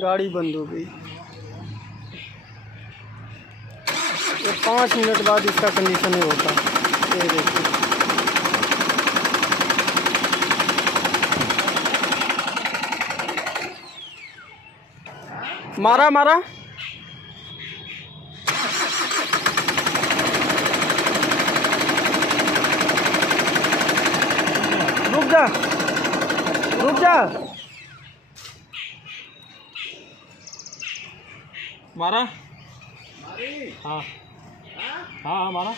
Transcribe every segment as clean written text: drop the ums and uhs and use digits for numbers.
गाड़ी बंद हो गई। ये 5 मिनट बाद इसका कंडीशन ही होता। ये देखिए, मारा मारा। रुक जा, रुक जा। मारा। हाँ हाँ मारा।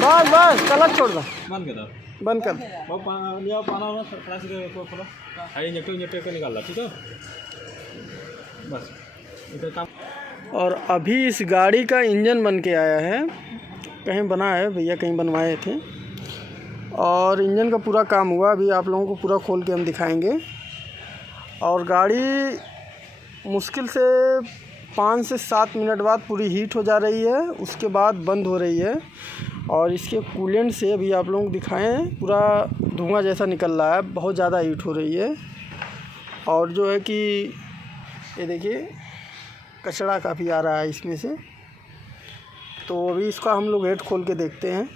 बस बस, कलच छोड़ दो। बंद कर। बंद कर। वो पाना थोड़ा आई नेटे को निकाल ला, ठीक है बस इधर काम। और अभी इस गाड़ी का इंजन बन के आया है, कहीं बना है भैया, कहीं बनवाए थे, और इंजन का पूरा काम हुआ। अभी आप लोगों को पूरा खोल के हम दिखाएंगे। और गाड़ी मुश्किल से 5 से 7 मिनट बाद पूरी हीट हो जा रही है, उसके बाद बंद हो रही है। और इसके कूलेंट से अभी आप लोगों को दिखाएं, पूरा धुआं जैसा निकल रहा है, बहुत ज़्यादा हीट हो रही है। और जो है कि ये देखिए, कचरा काफ़ी आ रहा है इसमें से। तो अभी इसका हम लोग हेड खोल के देखते हैं।